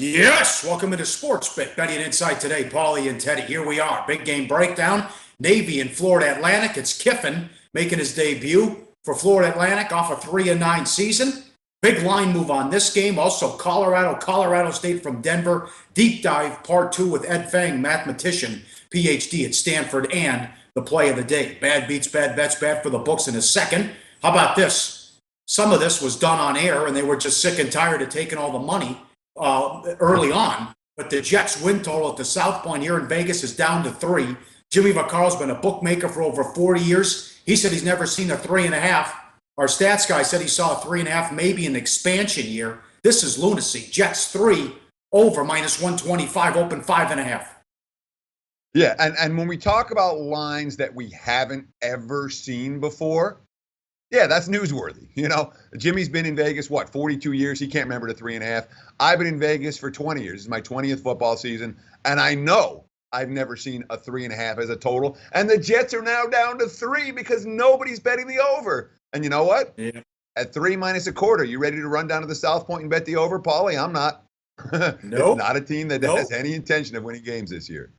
Yes, welcome into Sports Bet. Betting Insight today, Pauly and Teddy. Here we are. Big game breakdown. Navy and Florida Atlantic. It's Kiffin making his debut for Florida Atlantic off a 3-9 season. Big line move on this game. Also, Colorado State from Denver. Deep dive part 2 with Ed Feng, mathematician, PhD at Stanford, and the play of the day. Bad beats, bad bets, bad for the books in a second. How about this? Some of this was done on air, and they were just sick and tired of taking all the money early on, but the Jets win total at the South Point here in Vegas is down to 3. Jimmy Vaccaro's been a bookmaker for over 40 years. He said he's never seen a 3.5. Our stats guy said he saw a 3.5, maybe an expansion year. This is lunacy. Jets 3 over -125, open 5.5. Yeah, and when we talk about lines that we haven't ever seen before, yeah, that's newsworthy. You know, Jimmy's been in Vegas, 42 years? He can't remember the 3.5. I've been in Vegas for 20 years. This is my 20th football season. And I know I've never seen a 3.5 as a total. And the Jets are now down to 3 because nobody's betting the over. And you know what? Yeah. At 3 minus a quarter, you ready to run down to the South Point and bet the over, Pauly? I'm not. Nope. It's not a team that has any intention of winning games this year.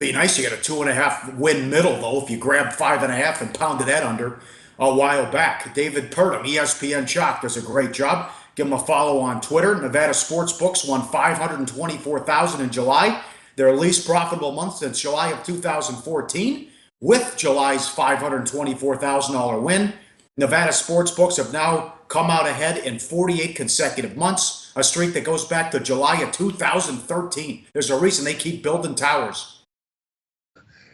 Be nice to get a 2.5 win middle, though, if you grab 5.5 and pounded that under a while back. David Purdom, ESPN Chalk, does a great job. Give him a follow on Twitter. Nevada Sportsbooks won $524,000 in July, their least profitable month since July of 2014. With July's $524,000 win, Nevada Sportsbooks have now come out ahead in 48 consecutive months, a streak that goes back to July of 2013. There's a reason they keep building towers.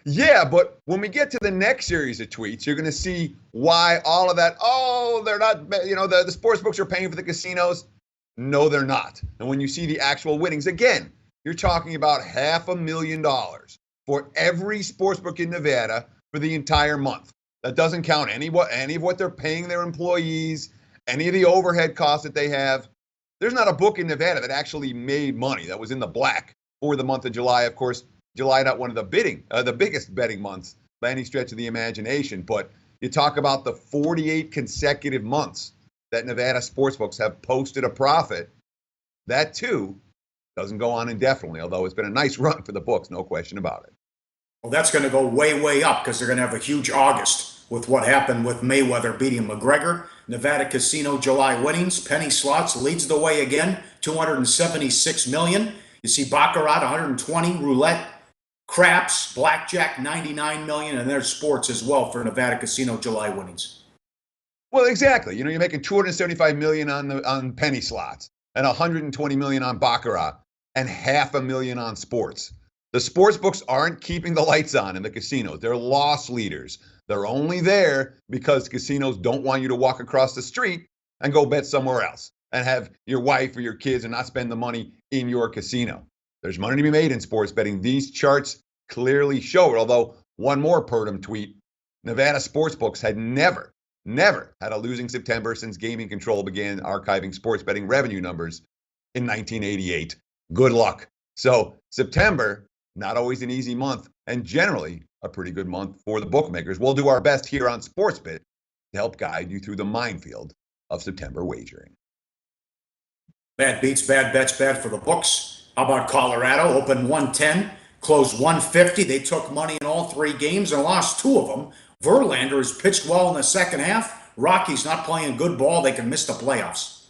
Yeah, but when we get to the next series of tweets, you're going to see why all of that, they're not, the sports books are paying for the casinos. No, they're not. And when you see the actual winnings, again, you're talking about $500,000 for every sports book in Nevada for the entire month. That doesn't count any of what they're paying their employees, any of the overhead costs that they have. There's not a book in Nevada that actually made money, that was in the black for the month of July. Of course, July not one of the biggest betting months by any stretch of the imagination, but you talk about the 48 consecutive months that Nevada sportsbooks have posted a profit. That too doesn't go on indefinitely, although it's been a nice run for the books, no question about it. Well, that's going to go way, way up because they're going to have a huge August with what happened with Mayweather beating McGregor. Nevada Casino July winnings, penny slots leads the way again, $276 million. You see Baccarat 120, roulette, craps, blackjack, 99 million, and there's sports as well for Nevada Casino July winnings. Well, exactly. You're making $275 million on penny slots and $120 million on Baccarat and $500,000 on sports. The sports books aren't keeping the lights on in the casinos. They're loss leaders. They're only there because casinos don't want you to walk across the street and go bet somewhere else and have your wife or your kids and not spend the money in your casino. There's money to be made in sports betting. These charts clearly show it, although one more Purdom tweet, Nevada sportsbooks had never had a losing September since Gaming Control began archiving sports betting revenue numbers in 1988. Good luck. So September, not always an easy month, and generally a pretty good month for the bookmakers. We'll do our best here on SportsBit to help guide you through the minefield of September wagering. Bad beats, bad bets, bad for the books. How about Colorado? Opened 110, closed 150. They took money in all 3 games and lost 2 of them. Verlander has pitched well in the second half. Rockies not playing good ball. They can miss the playoffs.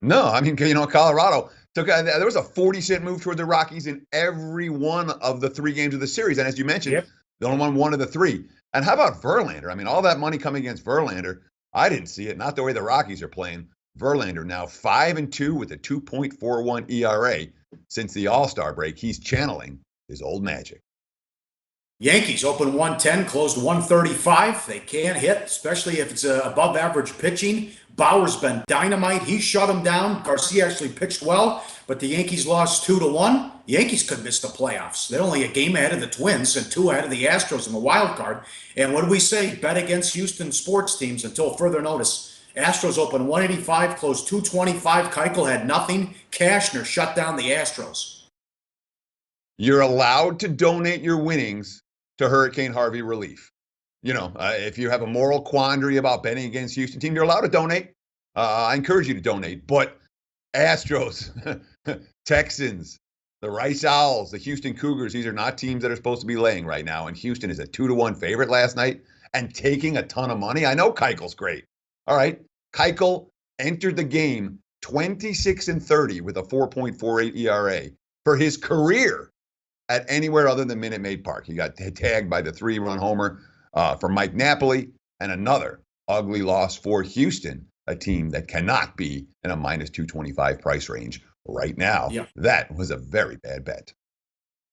No, I mean, Colorado took, there was a 40-cent move toward the Rockies in every one of the 3 games of the series. And as you mentioned, they only won 1 of the 3. And how about Verlander? I mean, all that money coming against Verlander, I didn't see it. Not the way the Rockies are playing. Verlander now 5-2 with a 2.41 ERA since the All-Star break. He's channeling his old magic. Yankees open 110, closed 135. They can't hit, especially if it's above average pitching. Bauer's been dynamite. He shut him down. Garcia actually pitched well, but the Yankees lost 2-1. Yankees could miss the playoffs. They're only a game ahead of the Twins and 2 ahead of the Astros in the wild card. And what do we say? Bet against Houston sports teams until further notice. Astros opened 185, closed 225. Keuchel had nothing. Cashner shut down the Astros. You're allowed to donate your winnings to Hurricane Harvey relief. If you have a moral quandary about betting against Houston team, you're allowed to donate. I encourage you to donate. But Astros, Texans, the Rice Owls, the Houston Cougars. These are not teams that are supposed to be laying right now. And Houston is a 2-1 favorite last night and taking a ton of money. I know Keuchel's great. All right. Keuchel entered the game 26-30 with a 4.48 ERA for his career at anywhere other than Minute Maid Park. He got tagged by the 3-run homer for Mike Napoli and another ugly loss for Houston, a team that cannot be in a minus 225 price range right now. Yeah. That was a very bad bet.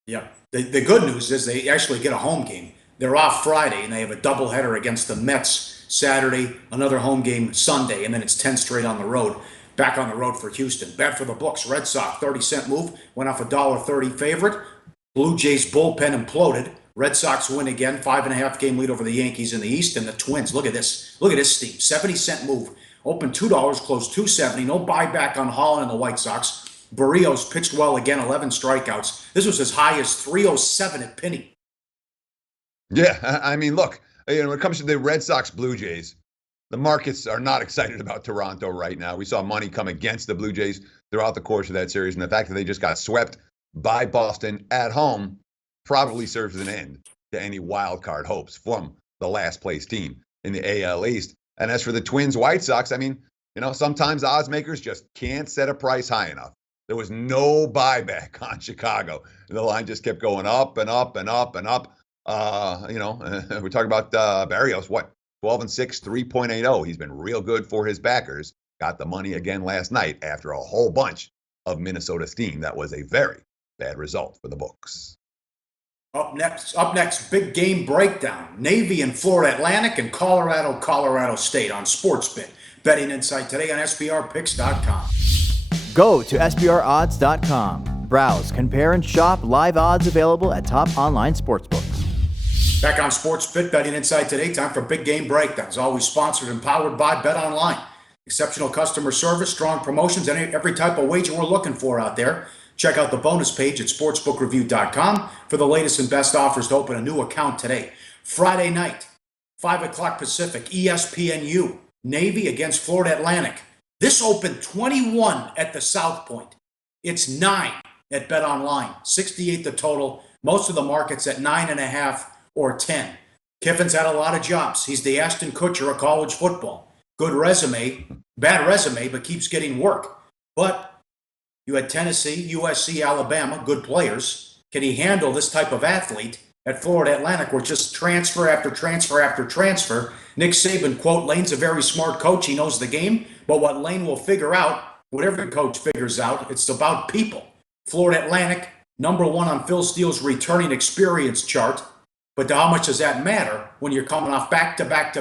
Yeah. The good news is they actually get a home game. They're off Friday, and they have a doubleheader against the Mets Saturday, another home game Sunday, and then it's 10 straight on the road. Back on the road for Houston. Bet for the books. Red Sox, 30-cent move. Went off a $1.30 favorite. Blue Jays bullpen imploded. Red Sox win again. 5.5 game lead over the Yankees in the East. And the Twins. Look at this. Look at this, Steve. 70-cent move. Open $2, closed $2.70. No buyback on Holland and the White Sox. Barrios pitched well again. 11 strikeouts. This was as high as 307 at Penny. Yeah, I mean, look, when it comes to the Red Sox Blue Jays, the markets are not excited about Toronto right now. We saw money come against the Blue Jays throughout the course of that series, and the fact that they just got swept by Boston at home probably serves as an end to any wild card hopes from the last place team in the AL East. And as for the Twins White Sox, I mean, sometimes odds makers just can't set a price high enough. There was no buyback on Chicago. The line just kept going up and up and up and up. We're talking about Barrios, 12-6, 3.80. He's been real good for his backers. Got the money again last night after a whole bunch of Minnesota steam. That was a very bad result for the books. Up next, big game breakdown. Navy and Florida Atlantic and Colorado State on SportsBit. Betting insight today on SBRpicks.com. Go to SBRodds.com. Browse, compare, and shop live odds available at top online sportsbooks. Back on SportsBit, Betting Insight today. Time for big game breakdowns. Always sponsored and powered by BetOnline. Exceptional customer service, strong promotions, and every type of wager we're looking for out there. Check out the bonus page at sportsbookreview.com for the latest and best offers to open a new account today. Friday night, 5 o'clock Pacific, ESPNU, Navy against Florida Atlantic. This opened 21 at the South Point. It's 9 at BetOnline. 68 the total. Most of the markets at 9.5 or 10. Kiffin's had a lot of jobs. He's the Ashton Kutcher of college football. Good resume, bad resume, but keeps getting work. But you had Tennessee, USC, Alabama, good players. Can he handle this type of athlete at Florida Atlantic where just transfer after transfer after transfer? Nick Saban, quote, Lane's a very smart coach. He knows the game. But what Lane will figure out, whatever coach figures out, it's about people. Florida Atlantic, number 1 on Phil Steele's returning experience chart. But how much does that matter when you're coming off back-to-back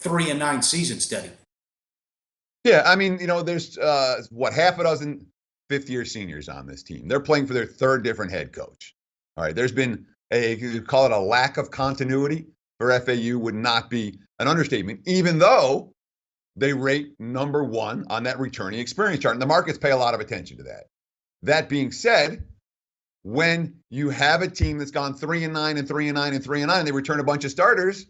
3-9 seasons, Steady? Yeah, I mean, there's, half a dozen fifth-year seniors on this team. They're playing for their third different head coach. All right, there's been you call it a lack of continuity for FAU would not be an understatement, even though they rate number 1 on that returning experience chart. And the markets pay a lot of attention to that. That being said, when you have a team that's gone 3-9 and 3-9 and 3-9, they return a bunch of starters,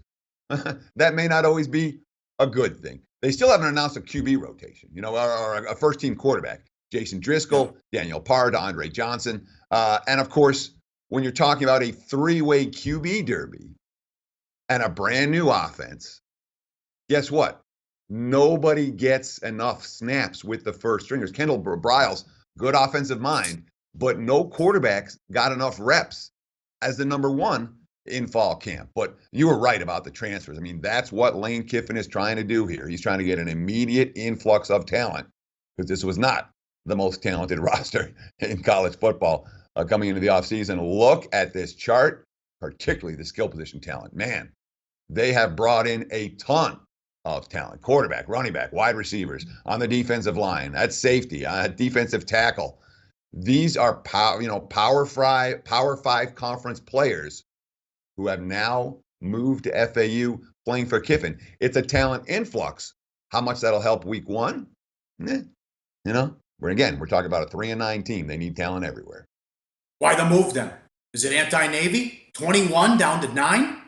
that may not always be a good thing. They still haven't announced a QB rotation, or a first-team quarterback. Jason Driscoll, Daniel Parr, Andre Johnson. And, of course, when you're talking about a 3-way QB derby and a brand-new offense, guess what? Nobody gets enough snaps with the first stringers. Kendall Briles, good offensive mind, but no quarterbacks got enough reps as the number 1 in fall camp. But you were right about the transfers. I mean, that's what Lane Kiffin is trying to do here. He's trying to get an immediate influx of talent because this was not the most talented roster in college football coming into the offseason. Look at this chart, particularly the skill position talent. Man, they have brought in a ton of talent. Quarterback, running back, wide receivers, on the defensive line, at safety, defensive tackle. These are Power 5 conference players who have now moved to FAU playing for Kiffin. It's a talent influx. How much that'll help week 1? We're talking about a 3-9 team. They need talent everywhere. Why the move then? Is it anti-Navy? 21 down to 9?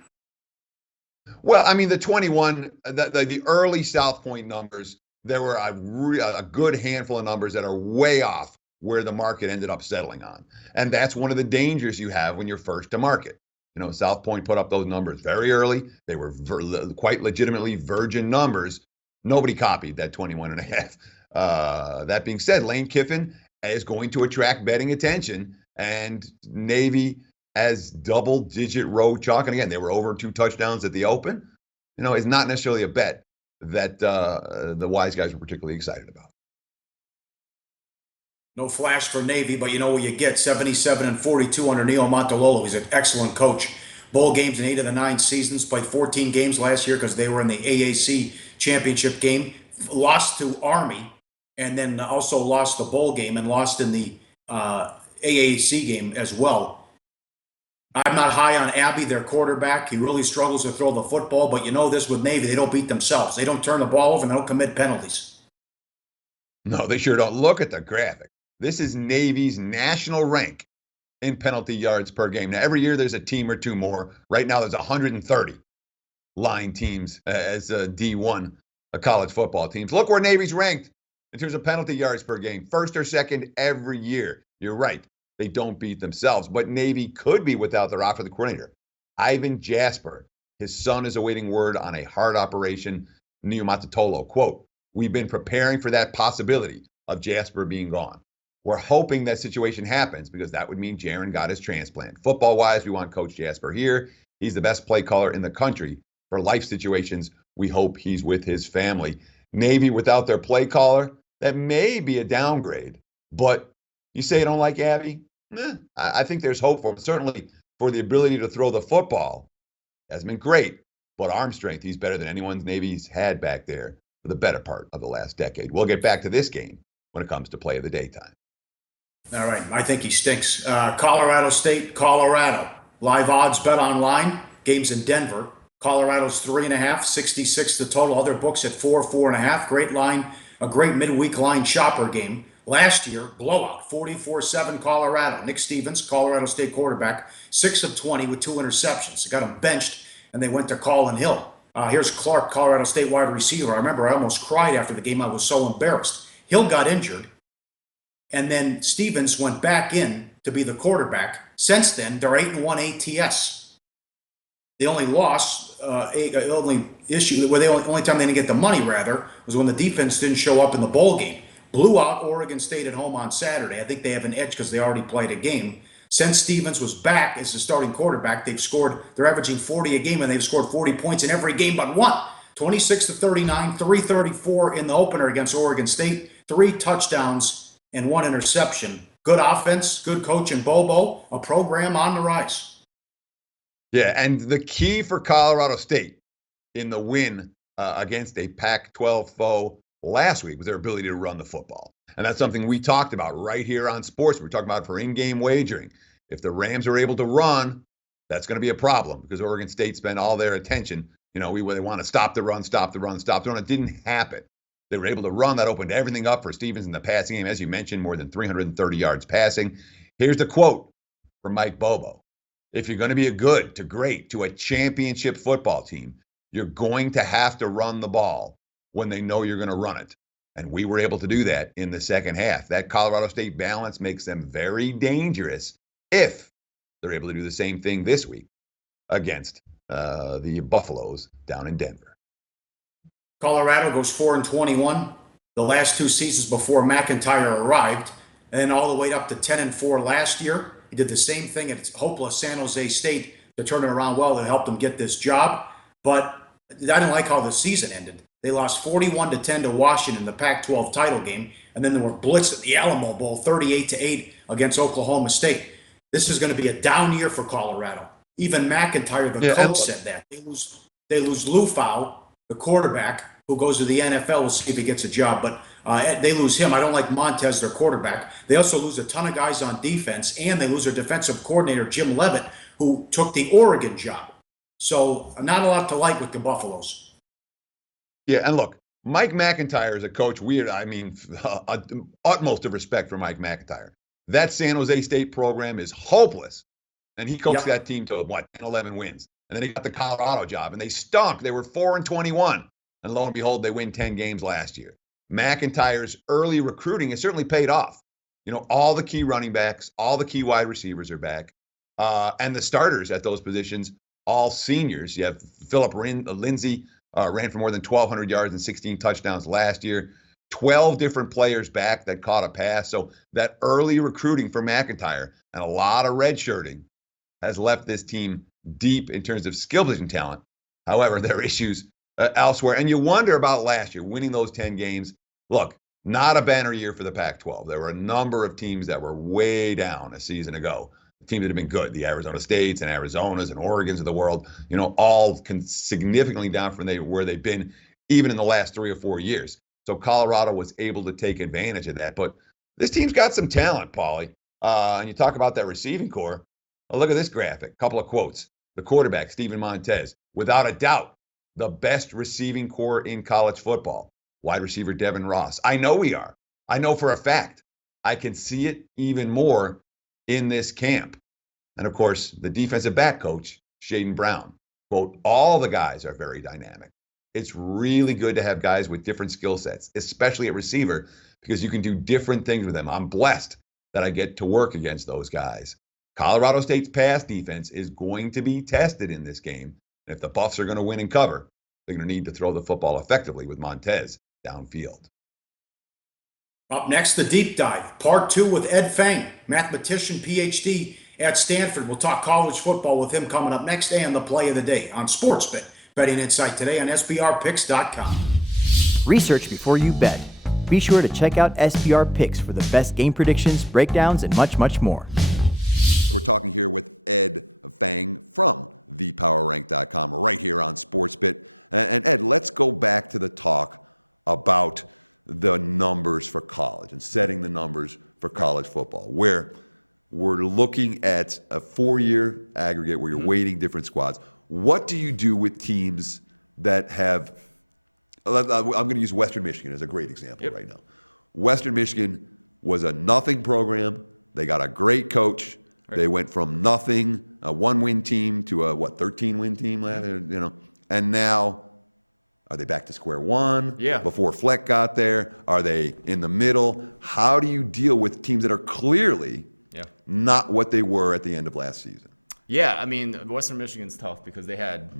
Well, I mean, the 21, the early South Point numbers there were a good handful of numbers that are way off where the market ended up settling on. And that's one of the dangers you have when you're first to market. South Point put up those numbers very early. They were quite legitimately virgin numbers. Nobody copied that 21.5. That being said, Lane Kiffin is going to attract betting attention, and Navy as double-digit road chalk. And again, they were over 2 touchdowns at the open. Is not necessarily a bet that the wise guys were particularly excited about. No flash for Navy, but you know what you get, 77-42 under Neil Montalolo. He's an excellent coach. Bowl games in 8 of the 9 seasons, played 14 games last year because they were in the AAC championship game, lost to Army, and then also lost the bowl game and lost in the AAC game as well. I'm not high on Abbey, their quarterback. He really struggles to throw the football, but you know this with Navy, they don't beat themselves. They don't turn the ball over and they don't commit penalties. No, they sure don't. Look at the graphic. This is Navy's national rank in penalty yards per game. Now, every year there's a team or two more. Right now there's 130 line teams as D1 college football teams. Look where Navy's ranked in terms of penalty yards per game. First or second every year. You're right. They don't beat themselves. But Navy could be without their offensive coordinator, Ivan Jasper. His son is awaiting word on a heart operation. Neil Montalolo, quote, "We've been preparing for that possibility of Jasper being gone. We're hoping that situation happens because that would mean Jaron got his transplant. Football-wise, we want Coach Jasper here. He's the best play caller in the country. For life situations, we hope he's with his family." Navy without their play caller, that may be a downgrade. But you say you don't like Abby? I think there's hope for him. Certainly for the ability to throw the football. Hasn't been great, but arm strength, he's better than anyone's Navy's had back there for the better part of the last decade. We'll get back to this game when it comes to play of the day time. All right, I think he stinks. Colorado State, Colorado. Live odds, bet online. Games in Denver. Colorado's 3.5, 66 the total. Other books at 4, 4.5. Great line, a great midweek line chopper game. Last year, blowout, 44-7 Colorado. Nick Stevens, Colorado State quarterback, 6 of 20 with 2 interceptions. They got him benched, and they went to Colin Hill. Here's Clark, Colorado State wide receiver. I remember I almost cried after the game. I was so embarrassed. Hill got injured. And then Stevens went back in to be the quarterback. Since then, they're 8-1 ATS. The only loss, only time they didn't get the money, rather, was when the defense didn't show up in the bowl game. Blew out Oregon State at home on Saturday. I think they have an edge because they already played a game. Since Stevens was back as the starting quarterback, they're averaging 40 a game, and they've scored 40 points in every game but one. 26-39, 334 in the opener against Oregon State, 3 touchdowns and 1 interception. Good offense, good coach in Bobo, a program on the rise. Yeah, and the key for Colorado State in the win against a Pac-12 foe last week was their ability to run the football. And that's something we talked about right here on Sports. We're talking about for in-game wagering. If the Rams are able to run, that's going to be a problem because Oregon State spent all their attention. They want to stop the run, stop the run, stop the run. It didn't happen. They were able to run. That opened everything up for Stevens in the passing game. As you mentioned, more than 330 yards passing. Here's the quote from Mike Bobo. "If you're going to be a good to great to a championship football team, you're going to have to run the ball when they know you're going to run it." And we were able to do that in the second half. That Colorado State balance makes them very dangerous if they're able to do the same thing this week against the Buffaloes down in Denver. Colorado goes 4-21 the last 2 seasons before McIntyre arrived, and then all the way up to 10-4 last year. He did the same thing at hopeless San Jose State to turn it around well to help them get this job. But I didn't like how the season ended. They lost 41-10 to Washington in the Pac-12 title game, and then they were blitzed at the Alamo Bowl 38-8 against Oklahoma State. This is going to be a down year for Colorado. Even McIntyre, the coach, said that. They lose Lufau, the quarterback, who goes to the NFL. We'll see if he gets a job, but they lose him. I don't like Montez, their quarterback. They also lose a ton of guys on defense, and they lose their defensive coordinator, Jim Leavitt, who took the Oregon job. So not a lot to like with the Buffaloes. Yeah, and look, Mike McIntyre is a coach. Utmost of respect for Mike McIntyre. That San Jose State program is hopeless, and he coached that team to, 10-11 wins. And then he got the Colorado job, and they stunk. They were 4-21. And lo and behold, they win 10 games last year. McIntyre's early recruiting has certainly paid off. All the key running backs, all the key wide receivers are back. And the starters at those positions, all seniors. You have Philip Lindsay, ran for more than 1,200 yards and 16 touchdowns last year. 12 different players back that caught a pass. So that early recruiting for McIntyre and a lot of redshirting has left this team deep in terms of skill position talent. However, there are issues elsewhere. And you wonder about last year, winning those 10 games. Look, not a banner year for the Pac-12. There were a number of teams that were way down a season ago. Teams that have been good, the Arizona States and Arizonas and Oregons of the world, all significantly down from where they've been even in the last 3 or 4 years. So Colorado was able to take advantage of that. But this team's got some talent, Pauly. And you talk about that receiving core. Oh, look at this graphic. Couple of quotes. The quarterback, Steven Montez, without a doubt, the best receiving core in college football. Wide receiver Devin Ross. I know we are. I know for a fact. I can see it even more in this camp. And of course, the defensive back coach, Shaden Brown, quote, all the guys are very dynamic. It's really good to have guys with different skill sets, especially at receiver, because you can do different things with them. I'm blessed that I get to work against those guys. Colorado State's pass defense is going to be tested in this game. And if the Buffs are going to win and cover, they're going to need to throw the football effectively with Montez downfield. Up next, the deep dive, part 2 with Ed Feng, mathematician, PhD at Stanford. We'll talk college football with him coming up next, and the play of the day on SportsBet. Betting Insight today on SBRPicks.com. Research before you bet. Be sure to check out SBR Picks for the best game predictions, breakdowns, and much, much more. We're talking here with Ed Feng from thepowerrank.com right here on SportsBet. And Ed, let's go back to the talk about the numbers for college and setting the numbers for college football, where we're looking at a 4-year aggregate where you're weighting different squads. What do you do with teams that have, I'm going to use Western Michigan as a great example right now. Western Michigan was a nothing program. They got a great coach. Right. They went from nothing, a 1-win team, to a 13-win team last year, and now are they back to square one? Yeah. Before Fleck got there, are they in the middle? How do you deal with teams that are clearly not what they were at the end of last season? Yeah, I mean, Western Michigan's tough because they had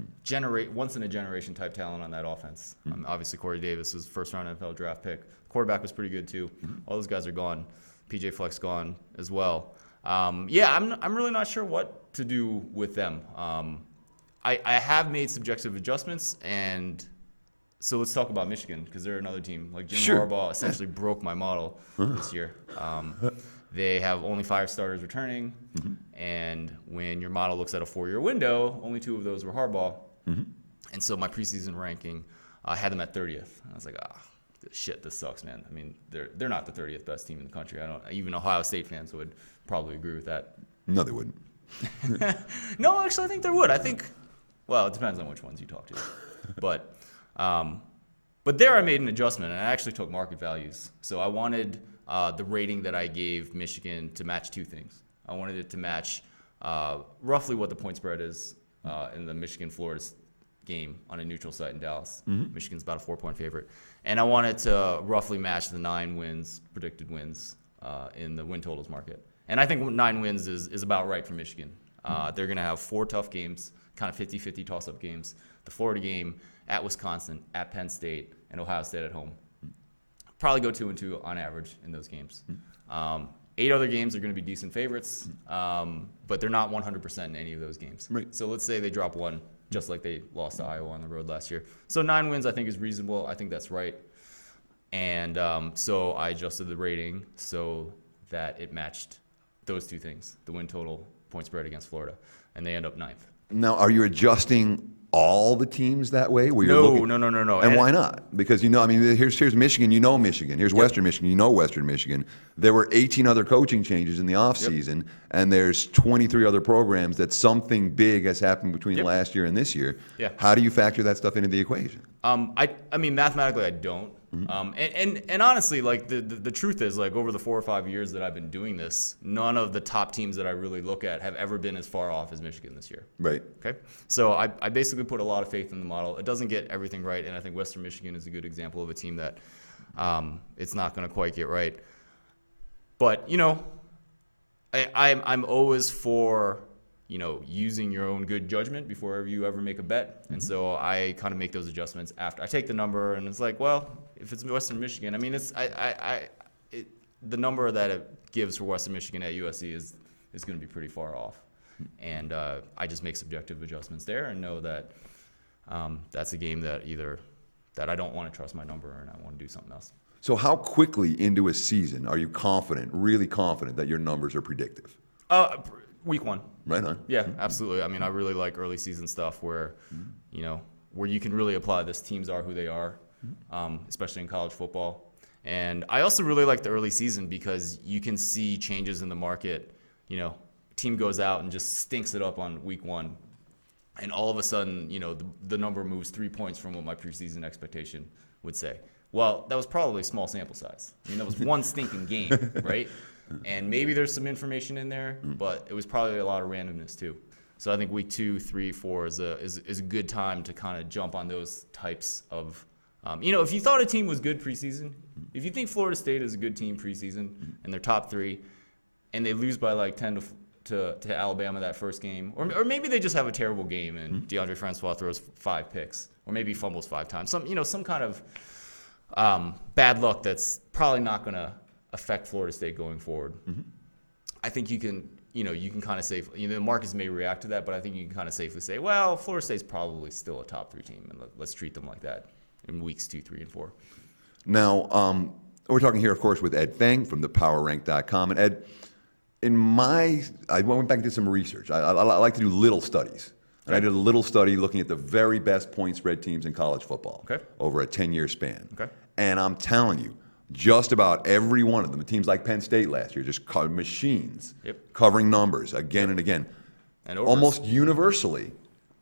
once-in-a-generation type talent on that offense. Obviously, Corey Davis was first-round NFL draft pick. Quarterback was pretty good, too. All those guys are gone. PJ Fleck's gone as well. I'm really not sure what to do with them. I have made subjective adjustments, and so let's talk about Michigan because they're another team. Like Jim Harbaugh essentially broke my model this year. They have only 5 starters returning, and when your model looks at a 4-year window, only 2 of those were Harbaugh. And so my preseason ranking, I had them at 30th. I was like, shit, this sucks, man. I mean, they're not the 30th best team in the country. Even Ohio State fans would probably agree with that. No, they wouldn't. No, actually, I think they would. I think, well, it depends on which ones you talk to. But there I made an adjustment, and I actually took market values. So I wanted the rating that I gave Michigan to match 2 things. I wanted it to match roughly what the point spread is in the Michigan-Florida game on a neutral site in Dallas. Michigan's about a 4-point favorite. And I wanted to roughly match the 9 wins, predicted wins, in the win totals market. And I think 9 wins is about right for Michigan. They're going to have 4 tough games, kind of 50-50 toss-up games. The Florida game, at Wisconsin, at Penn State, and Ohio State at home. Probably go 2-2 on average in those games. 8 other games are going to be decent favorites, but they're not 100% in any of those games. Right. So let's say they drop 1, just like they lost to Iowa on the road last year. So 9 wins I think is reasonable. I think that's right. And so I adjusted the rating so that it matched those 2 things, the win total, point spread against Florida, and they end up 9th. Now, are you adjusting all the teams that way? Where No. And why not? Because, here's Michigan, Michigan. Here's Western Michigan, Western Michigan. There were 18 other coaching changes in the offseason, and there's 23 other programs that something big has happened between last year and this year. Yeah. How do you factor that stuff into the equation? I mean, mathematically, I don't. And honestly, like the truth is, like over the 4 or 5 years that I've been doing this, none of the top teams that I really look at have ever been as far off as Michigan this year. Right. Okay. So I basically put a lot of faith in the model. It doesn't get everything right, and I think Western Michigan is a good example of a team that it's not going to quite get right. But, you know, I'm always for, you know, using your own good judgment before you ever make a bet. And so I kind of make those adjustments after I take the number, and it's like, well, if it's Western Michigan, I mean, the number that it gives for Western Michigan at USC is going to be pretty far off. And I just make subjective adjustments there and know that that's a game that that I don't want to trust my number and I want to do something else. So how quickly into a season are you confident, really confident, that your numbers are predictive? Week 1. Right on. Yeah, absolutely. I mean, I really like early season stuff where, you know, where you can really apply this. Teams are who they are, especially in college football. And I also really like the early season because you can see changes in the market. You know, team goes out and just stinks it up on week 1. And all of a sudden, you know, the number moves 3 points from what my preseason expectation would say. Well, that was probably a small sample size. I mean, that was one stinking game, right? And maybe there's some information in there, but it was probably a lot of randomness too. So I think week 2, 3, 4 is a good time to kind of jump on those types of, you know, if you thought a team was good preseason, if you think Florida State is a good team preseason and they're top 3, and they lose by like 10 to Alabama that first game, or maybe they just have a terrible game and DeAndre Francois throws 5 picks, or maybe fumbles 5 times, some kind of bad luck that's probably not going to affect Florida State going forward. I think you can kind of safely, the markets may react to that, but I think you can kind of safely say, well, Florida State's probably still a top 3 team, and let's treat them like that in weeks 2, 3, and 4. Now, we're talking here, of course, with Ed Feng from thepowerrank.com. And Ed, I went back and did some research. I like to do little studies. And I did a little study looking at the very best point spread teams in college football over a 10-year span. And I'm telling you, just about every one of them, the teams like Penn State last year, just machines, covering numbers again and again. And almost universally,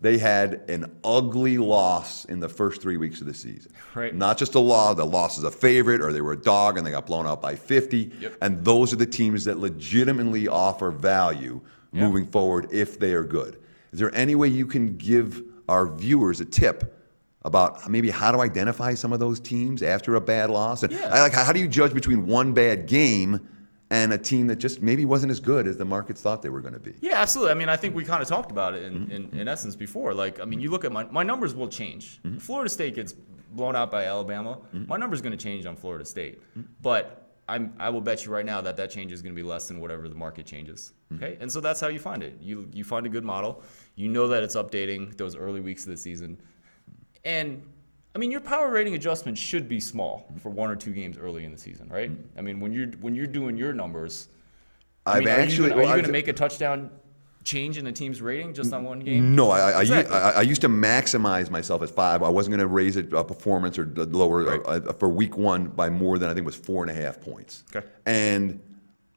they had an ugly loss in the first 3 weeks of the season. Not just the loss is a favorite, or they were a dog and they got blown out by 50. And those are the teams that legitimately offer value moving forward if they are good. Is there any way you can give our viewers a tip about maybe how to identify some of those teams after a bad loss? And how do you judge between one bad game and a team that just maybe wasn't as good as the markets thought they were going to be? Yeah, absolutely. I mean, I think we kind of talked about it in essence before. Like, I mean, you look at my numbers will change. Florida State gets blown out by Alabama, my number's going to change on Florida State. But I will bet you right now that change is going to be less than whatever the market changes. Okay, and so that's how you find it. You find a good model. You know that it's updating those early weeks of the season, and I mean your power rating adjustment should be small for 1 or 2 games early in the season, right? I mean when you're doing your numbers, are you going to make a touchdown change in the team's rating just on one game? No, I used to maximize myself at 5. I wasn't going to raise it a performance or lower for week 1 by more than I think it was 4.5 points. And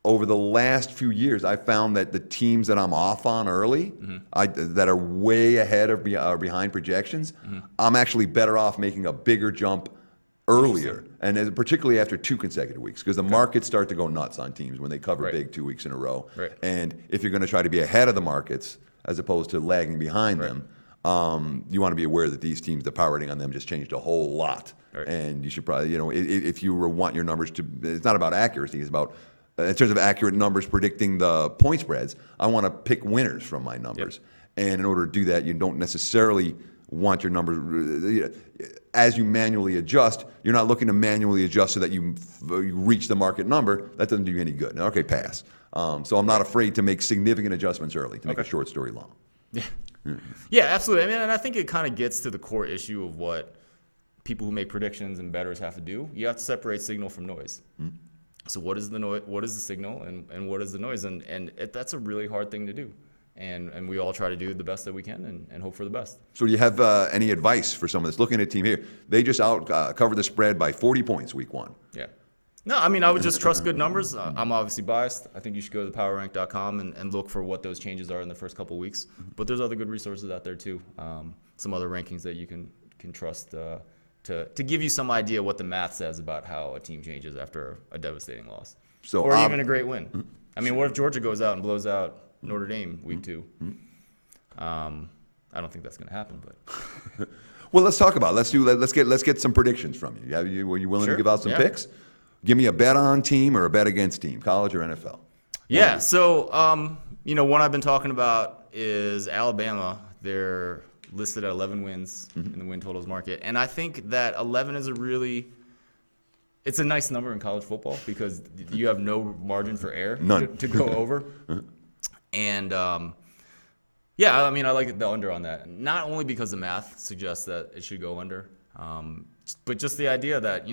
over the last few years, I found that the teams that I'm off on early, that are way ahead or behind projections, I'm actually better off making a bigger jump earlier, and particularly after 2 consecutive weeks, because the markets start to go nuts on teams when they cover big 2 weeks in a row. And if you're going to try to be ahead of the markets as opposed to lagging behind them, you want to be aware that these teams, the power rating on them just changed a whole lot. And you should probably, if you want your numbers to, it's not about accuracy, it's about, in terms of accurate numbers predicting the point spreads, I want to pick winners from my numbers. And in order to do that, you don't necessarily want your numbers, as you manually adjust, you're not looking to manually adjust so that you reach the market number. That doesn't do you any good. Okay, pass. So I'm not afraid to make significant adjustments early to make a short story long. Yeah, absolutely. I mean, and I think it kind of gets to the core issue of what people who make predictions and bettors have to do. You have to separate signal from noise. So what is the noise? What is the signal, and what is the noise? And that's a really hard thing to do. And we all try to do the best that we can and hope for the best. So do you have any advice for someone that's looking at a team here? They just covered the spread by 40 points week 1. Yeah. No, I mean, I would just trust good numbers. I'm obviously biased. I think you should go to thepowerrank.com and look for what those changes are in the first couple of weeks. But there's other good resources out there too. Some other rankings that you can trust to give you some idea what the math says about how a team changes after a devastating loss. Or even a great win. I mean, what if Georgia goes out and blows out Notre Dame week 2? I don't think that's going to happen, but Well, let's talk about it. Let's get some predictions from you. Were you willing Sure, to give out some yeah. picks? Give me a bet on team or a bet against team, college or NFL. Yeah. So, one I've been talking about is Alabama. They're listed at 11 wins in the win totals market, and I think that 11 is it's a nice number in college football because you have no margin for error to go over. And I like the under on that. Not only because the math suggests that it should go under, but just the idea that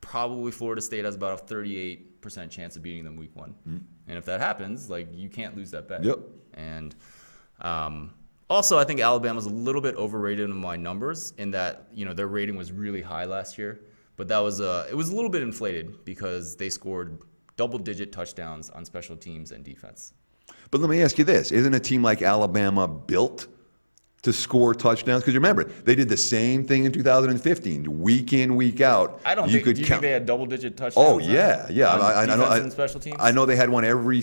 probably Florida State has about a 38% chance of beating them week 1, and if that happens, you can't lose that bet. Yep. And also, I think Alabama's a little bit overrated in my numbers in that their rating was really high last year, but it was a little bit inflated because they scored double-digit touchdowns on special teams and defense. But let me ask you this. Isn't a team like Alabama built to score touchdowns? Because remember, they did the same thing in 2015, week in, week out. I don't think. Do you think they had double-digit touchdowns? Oh yeah. I know. And special teams? I know they had one every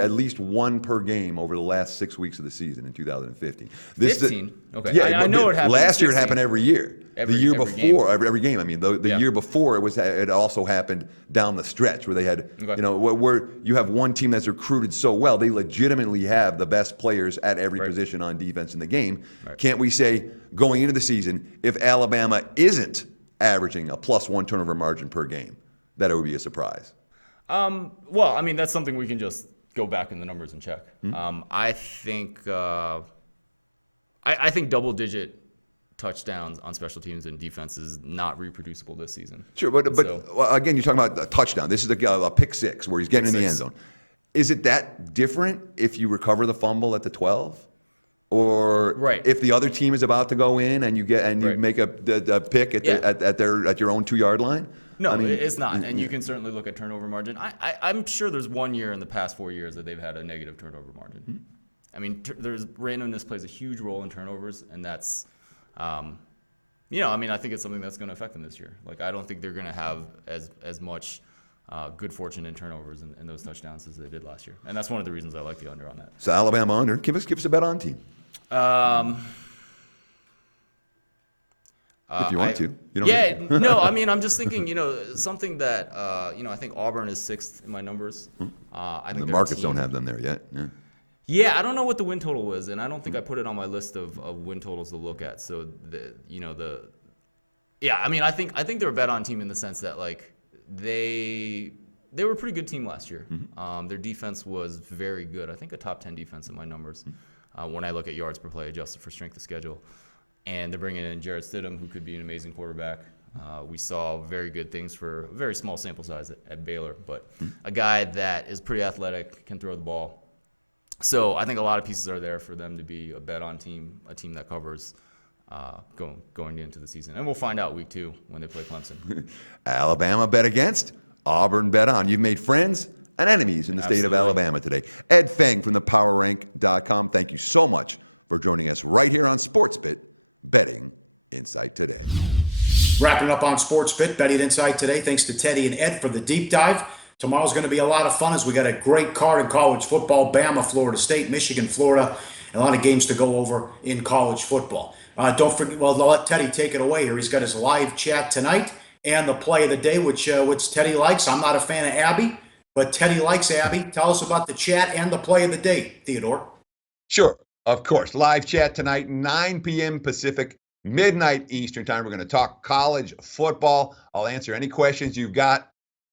at least one per game over the last 6 weeks of the season in 2015. 15. Okay. Yeah, I know it happened. Last year it happened every year. The year before, every game. I mean, the year before it also happened down the stretch where they had, where you have one team that's recruited so well, they legitimately have the best players at every position on defense in the game. Right. Can't we say going into the season, if Alabama isn't averaging a +1 turnover margin per game, that it would be a surprise? That's something we can just go back in the numbers and check. I think double-digit touchdowns on special teams and defense is not reproducible this season. Sure, but again, you're talking about a touchdown. This is a pick 6 where he's getting in the end zone. Is it that different if you recover the fumble at the 12? Or if the other team is about to go in and you make a pick at your own 2-yard line? No, it's not. And you can certainly look at turnover margin. I'm sure there's one year in the past 4 years that they've had a negative turnover margin. There's randomness plays a huge role in turnovers, and that's, I think it's something that's going to affect them this year. I don't think they're going to have as much good fortune in turnovers and those touchdowns as they did last year, and that's one of the reasons I like the under on that. So Alabama under. Give us a bet on team. If you want to. You don't I'm just thinking, something that, I think Auburn is 6th in my numbers. I think the markets don't have them there yet. Yeah. Yeah, I don't know what the win total was, and I don't think I put it on my list of win totals to look at. So I think they're a bet on team in the sense that they were a pretty good team last year. Their defense was very good. I think a top 10 defense in my numbers when I look at yards per play adjusted for strength of schedule. And they're bringing in Jarrett Stidham, who could be an amazing quarterback. We saw very good things for a very small sample size at Baylor, but a guy that is pretty athletic, can throw the ball. So I think a lot of pieces are there for them to be a bet on team, a team that covers going into the season. And we'll find out week 2 when they play Clemson. Alabama bet against, Auburn bet on. You've made friends and enemies in the state of Alabama today. Ed Feng from thepowerrank.com. Thank you so much for joining us right here on SportsBit Betting Insight Today. Wrapping up on SportsBit Betting Insight Today. Thanks to Teddy and Ed for the deep dive. Tomorrow's going to be a lot of fun as we got a great card in college football. Bama, Florida State, Michigan, Florida. A lot of games to go over in college football. Don't forget, I'll let Teddy take it away here. He's got his live chat tonight and the play of the day, which Teddy likes. I'm not a fan of Abby, but Teddy likes Abby. Tell us about the chat and the play of the day, Theodore. Sure, of course. Live chat tonight, 9 p.m. Pacific, midnight Eastern time. We're going to talk college football. I'll answer any questions you've got.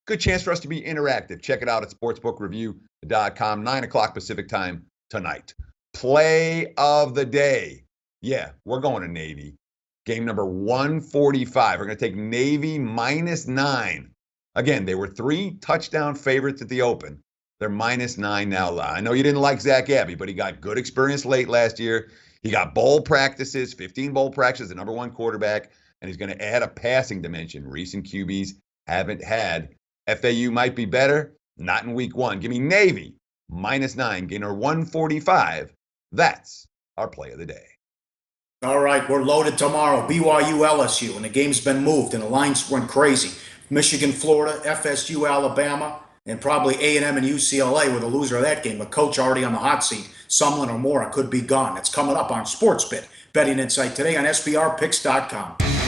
Good chance for us to be interactive. Check it out at sportsbookreview.com, 9 o'clock Pacific time tonight. Play of the day. Yeah, we're going to Navy. Game number 145. We're going to take Navy -9. Again, they were 3 touchdown favorites at the open. They're -9 now. I know you didn't like Zach Abbey, but he got good experience late last year. He got bowl practices, 15 bowl practices, the number 1 quarterback, and he's going to add a passing dimension. Recent QBs haven't had. FAU might be better. Not in week 1. Give me Navy -9, gainer 145. That's our play of the day. All right, we're loaded tomorrow. BYU, LSU, and the game's been moved, and the lines went crazy. Michigan, Florida, FSU, Alabama, and probably A&M and UCLA with the loser of that game. A coach already on the hot seat. Sumlin or Mora could be gone. It's coming up on SportsBit betting insight today on SBRpicks.com.